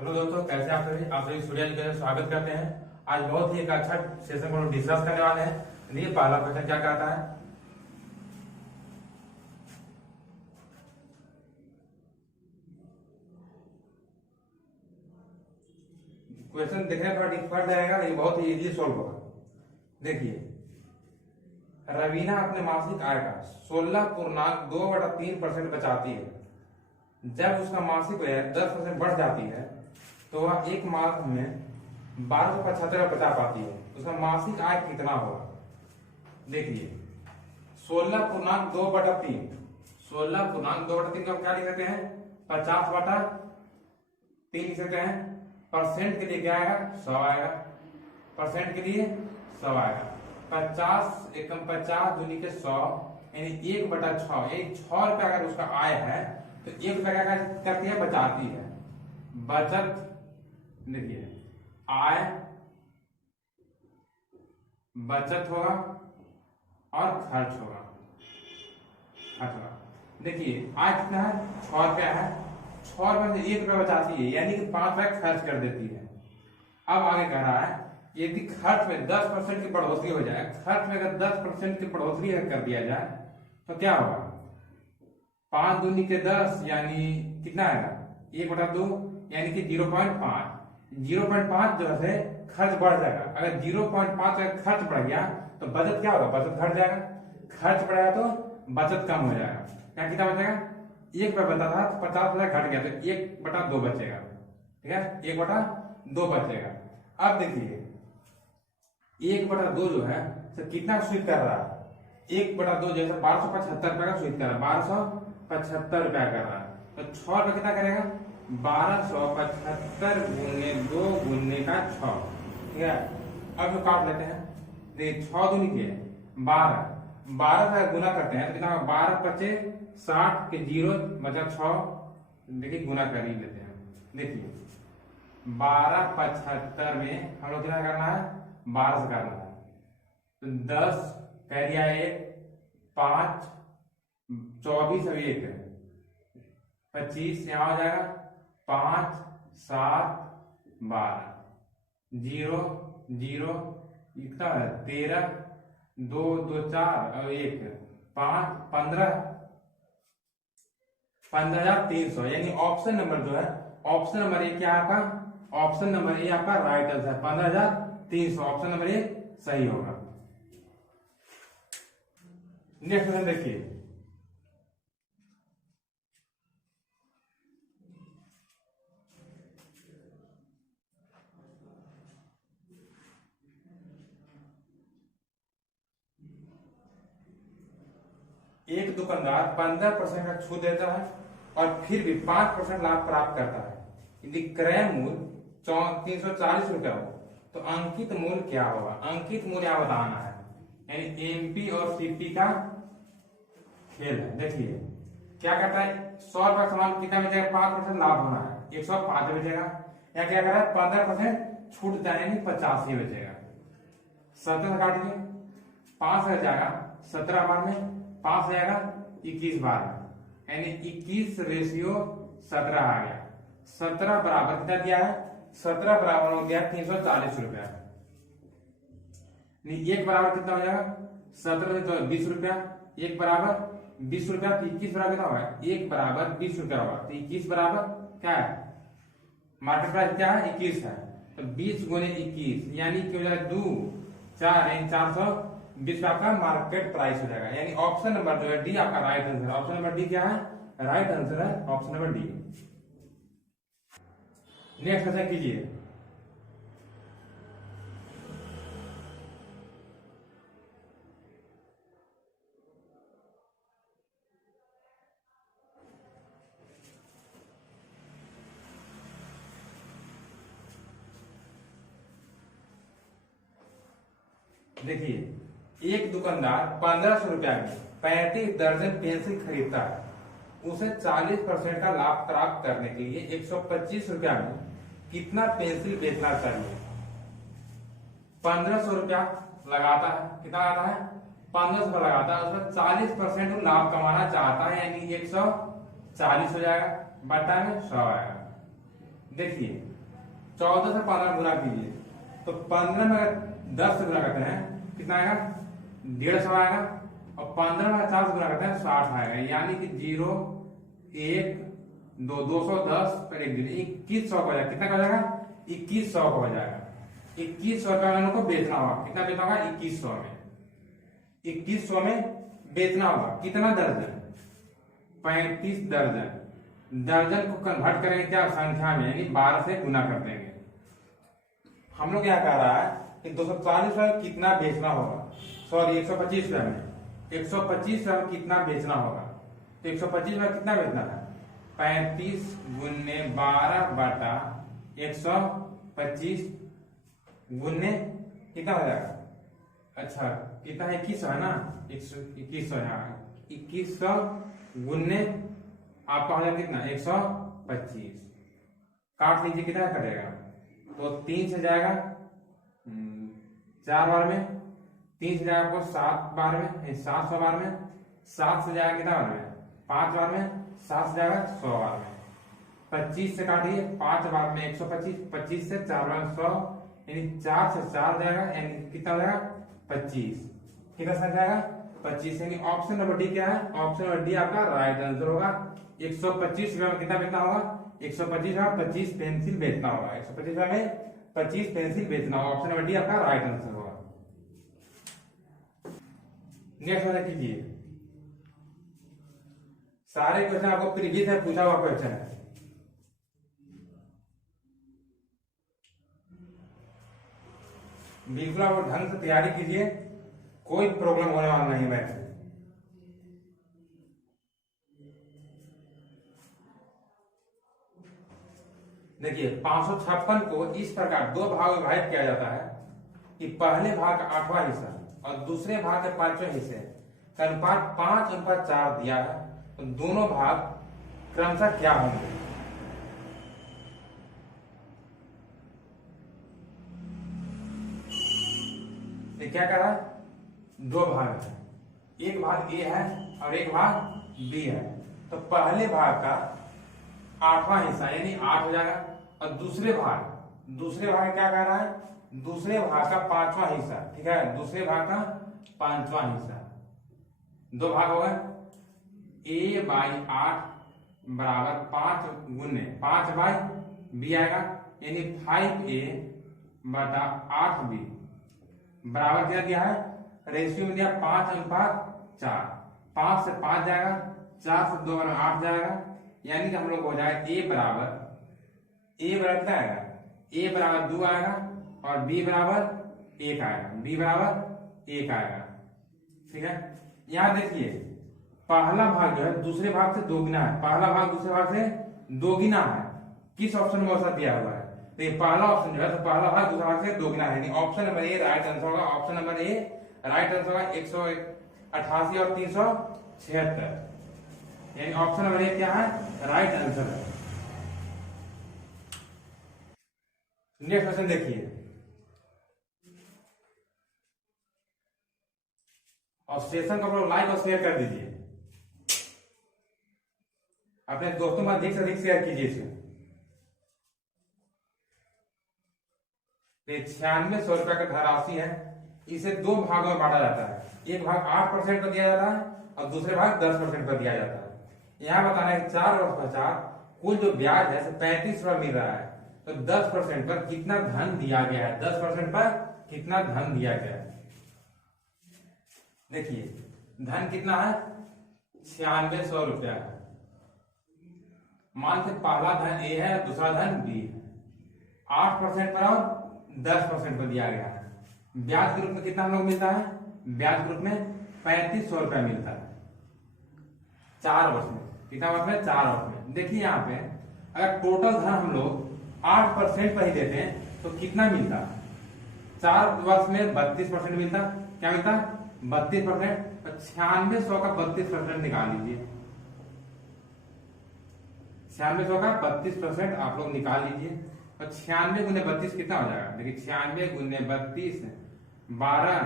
Hello दोस्तों, कैसे आप सभी सूर्या जी का स्वागत करते हैं। आज बहुत ही एक अच्छा सेशन को डिस्कस करने वाले हैं। देखिए पहला क्वेश्चन क्या कहता है। क्वेश्चन देखने में थोड़ा डिफिकल्ट रहेगा लेकिन बहुत ही इजीली सॉल्व होगा। देखिए, रवीना अपने मासिक आय का 16.2/3% बचाती है। जब उसका मासिक आय 10% बढ़ जाती है तो वह एक माह में 1275 बचा पाती है। उसका मासिक आय कितना होगा? देखिए, 16.2/3 16.2/3 का क्या लिख सकते हैं? 50/3 लिख सकते हैं। परसेंट के लिए क्या आएगा? 100 आएगा। परसेंट के लिए 100 आएगा। 50 एकम 50 दूनी के 100 यानी 1/6। एक 6 रुपया अगर उसका आय है तो 1 रुपया क्या करती है? बचाती है। बचत, देखिए, आय बचत होगा और खर्च होगा। देखिए, आय कितना है? 6 रुपया है। 6 रुपये से 1 रुपया बचाती है यानी कि 5 रुपया खर्च कर देती है। अब आगे कह रहा है यदि खर्च में 10% की बढ़ोतरी हो जाए, खर्च में अगर 10% की बढ़ोतरी कर दिया जाए तो क्या होगा? 5 दूनी के 10 यानी कितना आएगा? 1/2 यानी कि 0.5। 0.5 जो है खर्च बढ़ जाएगा। अगर 0.5 का खर्च बढ़ गया तो बचत क्या होगा? बचत घट जाएगा। खर्च बढ़ेगा तो बचत कम हो जाएगा। क्या कितना बचेगा? 1 रुपया बचा था तो 50 रुपया घट गया तो 1/2 बचेगा। ठीक है, 1/2 बचेगा। अब देखिए, 1/2 जो है तो कितना स्वीट कर रहा है? 1/2 जैसे 1275 रुपया का स्वीट कर रहा है। 1275 रुपया कर रहा है तो 6 रुपया कितना करेगा? 1275 गुने 2 गुने का 6। ठीक है, अब जो काट लेते हैं, देखिए 6 दूनी के 12 से गुना करते हैं तो कितना? 12 पचे 60 के 0 बचा 6। देखिए गुना कर ही लेते हैं। देखिए 1275 में हम लोग कितना करना है? 12 से करना है तो 10 कह दिया 1 5 24 अब 1 25 यहाँ हो जाएगा 5 7 12 0 0 इतना है 13 2 2 4 और 1 5 15,300 यानी ऑप्शन नंबर जो है, ऑप्शन नंबर 1 क्या है आपका? ऑप्शन नंबर ए आपका राइट आंसर है। 15,300 ऑप्शन नंबर ए सही होगा। नेक्स्ट क्वेश्चन देखिए, एक दुकानदार 15% का छूट देता है और फिर भी 5% लाभ प्राप्त करता है। यदि क्रय मूल्य 340 रुपया हो तो अंकित मूल्य क्या होगा? अंकित मूल्य यहाँ बताना है, यानी एमपी और सीपी का खेल है। देखिए क्या कहता है? 100 रुपया सामान कितना बचेगा? 5% लाभ होना है, 105 बचेगा। या क्या कह रहा है? 15% छूट देता है यानी 50 ही बचेगा। 17 काटिए, 5 रह जाएगा 17 बार में, 5 जाएगा 21 बार में, यानी 21:17 आ गया। 17 बराबर कितना दिया है? 17 बराबर हो गया 340 रुपया। एक बराबर कितना हो जाएगा? 17 में तो 20 रुपया। 1 बराबर 20 रुपया तो 21 बराबर कितना होगा? 1 बराबर 20 रुपया होगा तो 21 बराबर क्या है? मार्केट प्राइस क्या है? 21 है तो 20 गुने 21 यानी कि हो जाएगा 2 4 यानी 420 आपका मार्केट प्राइस हो जाएगा। यानी ऑप्शन नंबर जो है डी आपका right answer. Option number D क्या है? राइट आंसर है option number D. Next question कीजिए। देखिए, एक दुकानदार 1500 रुपया में 35 दर्जन पेंसिल खरीदता है। उसे 40% का लाभ प्राप्त करने के लिए 125 रुपया में कितना पेंसिल बेचना चाहिए? 1500 रुपया लगाता है। कितना लगाता है? 1500 लगाता है, उसमें 40% लाभ कमाना चाहता है यानी 140 हो जाएगा, बटा में 100 आएगा। देखिए 14 से 15 गुना कीजिए तो 15 में अगर 10 से गुना करते हैं कितना आएगा 150 आएगा, और 15 में 50 गुना करते हैं 60 आएगा, यानी कि 0 1 2 210 पर एक दिन 2100 हो जाएगा। कितना का हो जाएगा 2100 हो जाएगा। 2100 रुपया हम लोग को बेचना होगा। कितना बेचना होगा 2100 में, 2100 में बेचना होगा। कितना दर्जन 35 दर्जन। दर्जन को कन्वर्ट करेंगे क्या संख्या में, यानी 12 से गुना कर देंगे। हम लोग क्या कह रहा है कि 240 रुपये कितना बेचना होगा, सॉरी 125 रुपये में 125 रुपये कितना बेचना होगा। तो 125 रुपये कितना बेचना है 35 गुने 12 बटा 125 गुने कितना हो जाएगा, अच्छा कितना है 2100 है ना, 2100 यहाँ 2100 गुने आपका हो जाएगा कितना 125, काट लीजिए कितना कटेगा, तो 3 से जाएगा 4 बार में, 3 से जाएगा आपको 7 बार में, 700 बार में, 7 से जाएगा कितना बार में 5 बार में, 7 से जाएगा 100 बार में, 25 से काटिए 5 बार में 125, 25 से 4 बार में 100, यानी 4 से 4 जाएगा, यानी कितना हो जाएगा 25, कितना सा जाएगा 25, यानी ऑप्शन नंबर डी क्या है, ऑप्शन नंबर डी आपका राइट आंसर होगा। 125 रुपये में कितना बेचना होगा 125 का 25 पेंसिल बेचना होगा, 125 रुपये में 25 पेंसिल बेचना होगा। ऑप्शन नंबर डी आपका राइट आंसर होगा। नेक्स्ट वाला कीजिए, सारे क्वेश्चन आपको प्रीवियस में पूछा हुआ क्वेश्चन है। बिल्कुल आप ढंग से तैयारी कीजिए, कोई प्रॉब्लम होने वाला नहीं है। देखिए 556 को इस प्रकार 2 भाग में विभाजित किया जाता है कि पहले भाग का 8वां हिस्सा और दूसरे भाग के 5वें हिस्से का अनुपात 5:4 दिया है, तो दोनों भाग क्रमशः क्या होंगे। तो क्या कह रहा है 2 भाग है, एक भाग ए है और एक भाग बी है, तो पहले भाग का 8वां हिस्सा यानी 8 हो जाएगा, और दूसरे भाग क्या कह रहा है, दूसरे भाग का 5वां हिस्सा, ठीक है, दूसरे भाग का 5वां हिस्सा, 2 भाग हो गए। a/8 बराबर 5 गुने 5/b आएगा, यानी 5a बटा 8b बराबर क्या दिया है, रेशियो में दिया 5:4, 5 से 5 जाएगा, 4 से 2 बार 8 जाएगा, यानी कि हम लोग हो जाएगा a बराबर क्या आएगा, a बराबर 2 आएगा और b बराबर 1 आएगा, b बराबर 1 आएगा। ठीक है, यहां देखिए पहला भाग जो है दूसरे भाग से 2 गुना है, पहला भाग दूसरे भाग से 2 गुना है, किस ऑप्शन में ऐसा दिया हुआ है, तो ये पहला ऑप्शन जो है, तो पहला भाग दूसरा भाग से 2 गुना है, यानी option number A right answer होगा। Option number A right answer होगा 188 और 376, यानी ऑप्शन नंबर ए क्या है राइट आंसर है। नेक्स्ट क्वेश्चन देखिए, और सेशन को लाइक और शेयर कर दीजिए, अपने दोस्तों में अधिक से अधिक शेयर कीजिए इसे। 9600 रुपए का धनराशि है, इसे 2 भागों में बांटा जाता है, एक भाग 8% पर दिया जाता है और दूसरे भाग 10% पर दिया जाता है। यहाँ बताना है 4 वर्ष पश्चात कुल जो ब्याज है 35 रुपए मिल रहा है, तो 10% पर कितना धन दिया गया है, 10% पर कितना धन दिया गया है। देखिए धन कितना है 9600 रुपया है, मान के पहला धन ए है दूसरा धन बी है, 8% पर और 10% पर दिया गया है। ब्याज के रूप में कितना हम लोग मिलता है, ब्याज के रूप में 3500 रुपया मिलता है 4 वर्ष में, कितना वर्ष में 4 वर्ष में। देखिए यहाँ पे अगर टोटल धन हम लोग 8% पर ही देते हैं तो कितना मिलता, 4 वर्ष में 32% मिलता, क्या मिलता 32%, 9600 का 32% निकाल लीजिए, 9600 का 32% आप लोग निकाल लीजिए, तो 96 गुने 32 कितना हो जाएगा, देखिए 96 गुने 32 12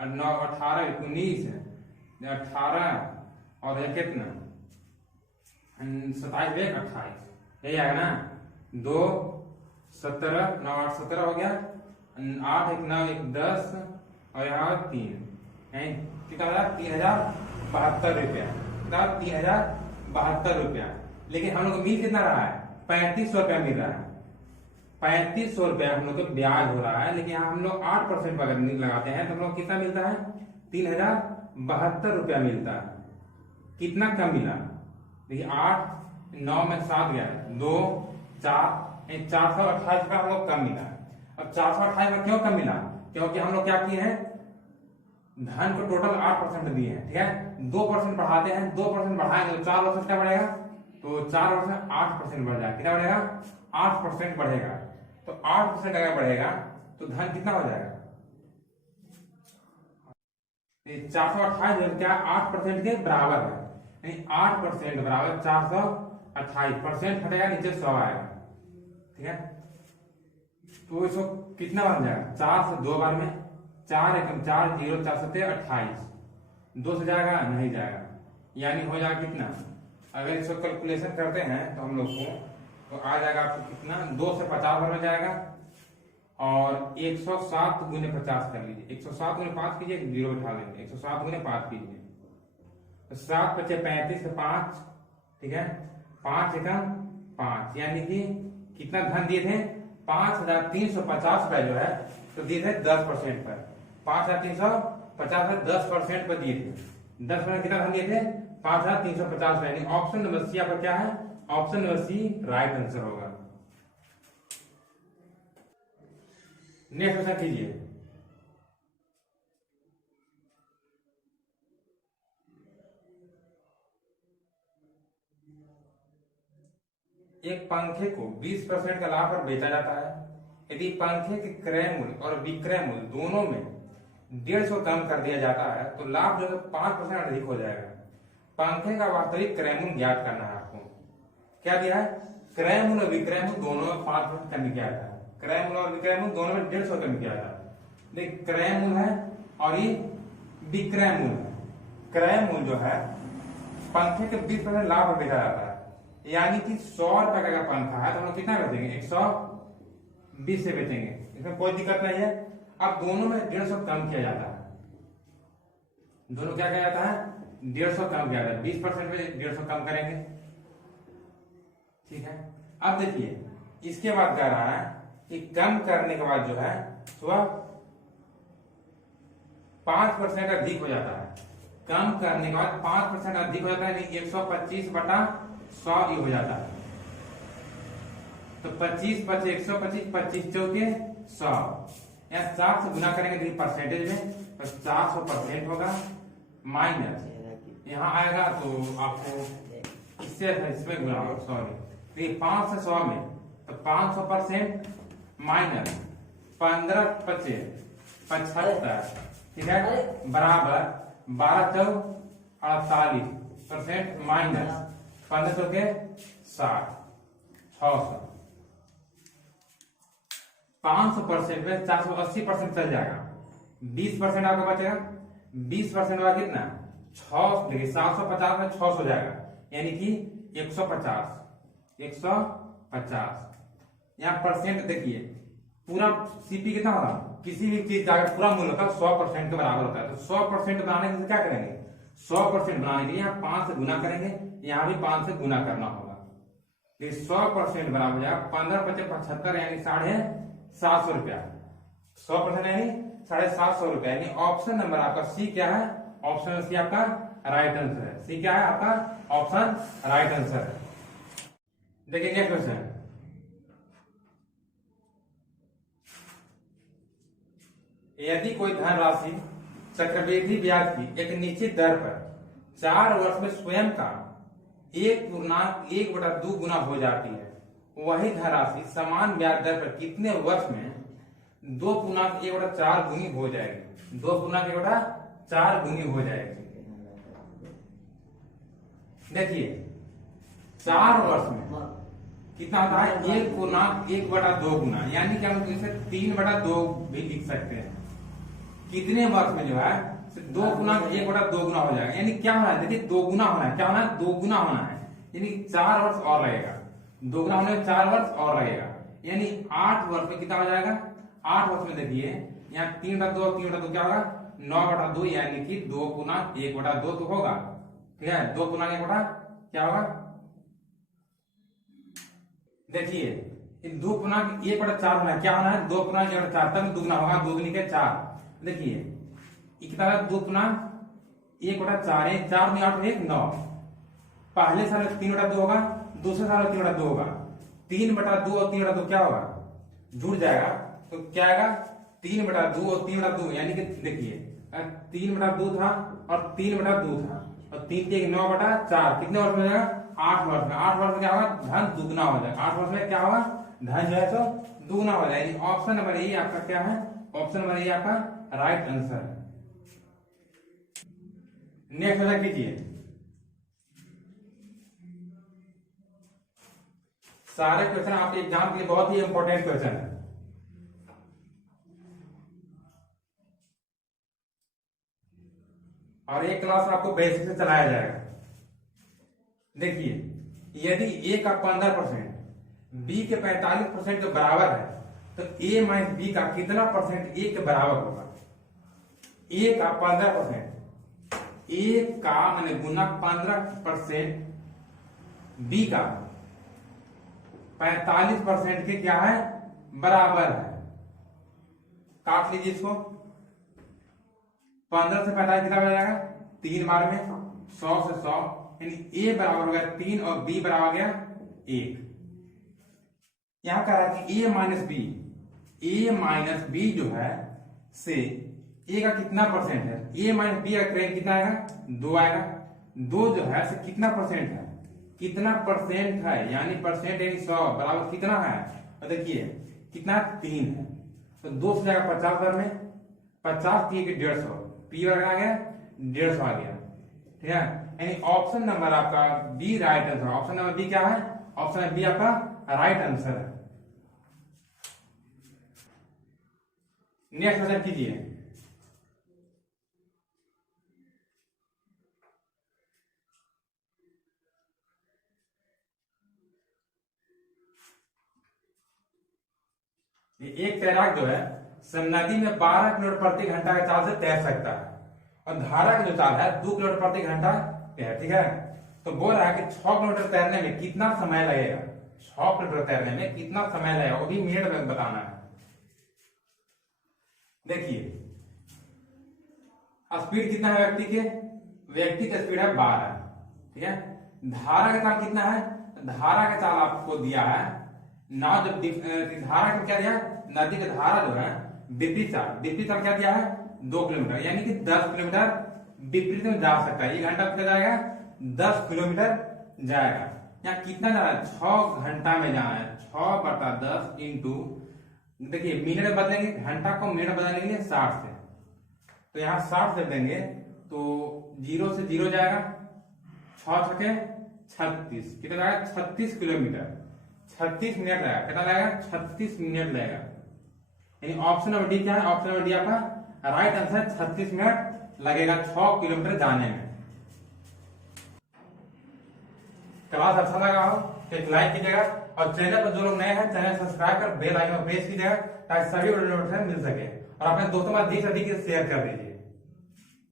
और 9 18 19 18 और कितना 27 28, यही आएगा ना, 2 17 9 8 17 हो गया, 8 1 9 1 10 और यहाँ 3 है कितना हो जाएगा 3072 रुपया, कितना 3072 रुपया। लेकिन हम लोग को मिल कितना रहा है 3500 रुपया मिल रहा है, 3500 रुपया हम लोग को ब्याज हो रहा है। लेकिन यहाँ हम लोग 8% अगर लगाते हैं तो हम लोग कितना मिलता है 3072 रुपया मिलता है। कितना कम मिला देखिए 8 9 में 7 गया 2 4 428 का हम लोग कम मिला। अब 428 में क्यों कम मिला, क्योंकि हम लोग क्या किए हैं धन को टोटल 8% दिए हैं, ठीक है 2% बढ़ाते हैं, 2% बढ़ाएंगे तो 4% क्या बढ़ेगा, तो 4% 8% बढ़ जाएगा, कितना बढ़ेगा 8% बढ़ेगा। तो 8% अगर बढ़ेगा तो धन कितना हो जाएगा 428 क्या 8% के बराबर है, यानी 8% बराबर 428%, हटेगा नीचे 100 आएगा, ठीक है। तो इसको कितना बन जाएगा 4 से 2 बार में 4 एकम 4 0 4 7 28, 2 से जाएगा नहीं जाएगा, यानी हो जाएगा कितना, अगर इसको कैलकुलेशन करते हैं तो हम लोग को तो आ जाएगा आपको कितना 2 से 50 बार में जाएगा और 107 गुने 50 कर लीजिए, 107 गुने 5 कीजिए, 0 बिठा लेंगे, 107 गुने 5 कीजिए तो 7 बचे 35 से 5, ठीक है 5 एकम 5, यानी कि कितना धन दिए थे 5350 रुपए जो है तो दिए थे 10% पर, 5350 है 10% पर दिए थे, 10% कितना धन दिए थे 5350 रुपए, यानी ऑप्शन नंबर सी आपका क्या है, option number C right answer होगा। नेक्स्ट क्वेश्चन कीजिए। एक पंखे को 20% का लाभ पर बेचा जाता है, यदि पंखे के क्रय मूल्य और विक्रय मूल्य दोनों में 150 कम कर दिया जाता है तो लाभ जो है 5% अधिक हो जाएगा। पंखे का वास्तविक क्रय मूल्य ज्ञात करना है आपको। क्या दिया है, क्रय मूल्य और विक्रय मूल्य दोनों में 5% कमी किया जाता है, क्रय मूल्य और विक्रय मूल्य दोनों में 150 कमी किया जाता है। देख क्रय मूल्य है और ये विक्रय मूल्य है। क्रय मूल्य जो है पंखे के 20% लाभ पर बेचा जाता है, यानी कि 100 रुपए का पंखा है तो हम लोग कितना बेचेंगे 120 से बेचेंगे, इसमें कोई दिक्कत नहीं है। अब दोनों में 150 कम किया जाता है, दोनों क्या किया जाता है 150 कम किया जाता है, 20% में 150 कम करेंगे, ठीक है। अब देखिए इसके बाद कह रहा है कि कम करने के बाद जो है वह 5% अधिक हो जाता है, कम करने के बाद 5% अधिक हो जाता है, यानी 125/100 ही हो जाता है। तो 25 बचे 125, 25 चौके 100, यहाँ 4 से गुना करेंगे तो परसेंटेज में तो 400% होगा, माइनस यहाँ आएगा तो आपको इसमें गुना होगा, सॉरी तो 5 से 100 में तो 500% माइनस 15 बचे 75, ठीक है बराबर 12 चौ 48% माइनस 1500 के 60 600, 500% में 480% चल जाएगा, 20% आपका बचेगा, 20% होगा कितना 6, देखिए 750 में 600 हो जाएगा, यानी कि 150 यहाँ परसेंट देखिए पूरा सीपी कितना होगा, किसी भी चीज का पूरा मूल्य होता है 100% के बराबर होता है, तो 100% बनाने के लिए क्या करेंगे 100% बनाने के लिए यहाँ 5 से गुना करेंगे, यहाँ भी 5 से गुना करना होगा, 100% बराबर जाएगा 15 × 75 यानी 750 रुपया, 100% यानी 750 रुपया, यानी ऑप्शन नंबर आपका सी क्या है, ऑप्शन सी आपका राइट आंसर है। सी क्या है आपका ऑप्शन राइट आंसर है। देखिए नेक्स्ट क्वेश्चन, यदि कोई धनराशि चक्रवृद्धि ब्याज की एक निश्चित दर पर 4 वर्ष में स्वयं का 1.1/2 गुना हो जाती है, वही धनराशि समान ब्याज दर पर कितने वर्ष में 2.1/4 गुनी हो जाएगी, 2.1/4 गुनी हो जाएगी। देखिए 4 वर्ष में कितना होता है 1.1/2 गुना, यानी कि हम इसे 3/2 भी लिख सकते हैं। कितने वर्ष में जो है 2.1/2 गुना हो जाएगा, यानी क्या होना है देखिए 2 गुना होना है, क्या होना है 2 गुना होना है, यानी 4 वर्ष और लगेगा, दोगुना होने में 4 वर्ष और लगेगा, यानी 8 वर्ष में कितना हो जाएगा? 8 वर्ष में देखिए यहाँ 3/2 और 3/2 क्या होगा? 9/2, यानी कि 2 गुना 1/2 तो होगा। ठीक है, 2 गुना 1 क्या होगा? देखिए 2 गुना 1/4 होना है, क्या होना है? 2 गुना 1/4, तब दुगना होगा, 2 दूनी के 4। देखिए कितना है? 2 गुना 1/4, 4 में 8 1 9। पहले साल में 3/2 होगा, दूसरे साल में 3/2 होगा। 3/2 और 3/2 क्या होगा? जुड़ जाएगा, तो क्या आएगा? 3/2 और 3/2, यानी कि देखिए 3/2 था और 3/2 था, और 3 के 9/4, कितने वर्ष में जाएगा? 8 वर्ष में। 8 वर्ष में क्या होगा? धन दुगना हो जाएगा। 8 वर्ष में क्या होगा? धन जो है तो दुगना हो जाएगा। ऑप्शन नंबर ए आपका क्या है? ऑप्शन नंबर ए आपका राइट आंसर है। नेक्स्ट क्वेश्चन कीजिए। सारे क्वेश्चन आपके एग्जाम के लिए बहुत ही इंपॉर्टेंट क्वेश्चन है। और एक क्लास आपको बेसिक से चलाया जाएगा। देखिए यदि ए का 15% बी के 45% के बराबर है, तो ए माइनस बी का कितना परसेंट ए के बराबर होगा? ए का 15%, ए का माने गुना 15% बी का 45% के क्या है? बराबर है। काट लीजिए इसको। 15 से 45 कितना हो जाएगा? 3 बार में 100 से 100, यानी ए बराबर हो गया 3 और बी बराबर हो गया 1। यहां कह रहा है कि ए माइनस बी जो है से ए का कितना परसेंट है? ए माइनस बी का करेंगे कितना आएगा? 2 आएगा। 2 जो है से कितना परसेंट है? कितना परसेंट है, यानी परसेंट यानी 100 बराबर कितना है? तो देखिए कितना? 3 है, तो 2 से जाएगा 50 बार में, 50 3 के 150, पी वर्ग आ गया 150 आ गया। ठीक है, यानी ऑप्शन नंबर आपका B right answer. Option number B क्या है? ऑप्शन नंबर बी आपका राइट आंसर है। नेक्स्ट क्वेश्चन कीजिए। एक तैराक जो है नदी में 12 किलोमीटर प्रति घंटा की चाल से तैर सकता है, और धारा की जो चाल है 2 किलोमीटर प्रति घंटा है। ठीक है, तो बोल रहा है कि 6 किलोमीटर तैरने में कितना समय लगेगा? 6 किलोमीटर तैरने में कितना समय लगेगा, वो भी मिनट में बताना है। देखिए स्पीड कितना है व्यक्ति के? व्यक्ति का स्पीड है 12। ठीक है, धारा का चाल कितना है? धारा का चाल आपको दिया है नाव, जब धारा का क्या दिया? नदी का धारा जो है विपरीत चाल क्या दिया है? 2 किलोमीटर, यानी कि 10 किलोमीटर विपरीत में जा सकता है। 1 घंटा कितना जाएगा? 10 किलोमीटर जाएगा। यहाँ कितना जा रहा है? 6 घंटा में जाना है। 6/10 इंटू, देखिए मिनट में बदलेंगे, घंटा को मिनट बदलने के लिए 60 से, तो यहाँ 60 से देंगे तो 0 से 0 जाएगा, 6 छके 36, कितना जाएगा? 36 किलोमीटर। 36 मिनट लगेगा। कितना लगेगा? 36 मिनट लगेगा। यानी ऑप्शन नंबर डी क्या है? ऑप्शन नंबर डी आपका राइट आंसर। 36 मिनट लगेगा 6 किलोमीटर जाने में। क्लास अच्छा लगा हो तो एक लाइक कीजिएगा, और चैनल पर जो लोग नए हैं चैनल सब्सक्राइब कर बेल आइकन प्रेस कीजिएगा, ताकि सभी नोटिफिकेशन मिल सके, और अपने दोस्तों में अधिक से अधिक शेयर कर दीजिए।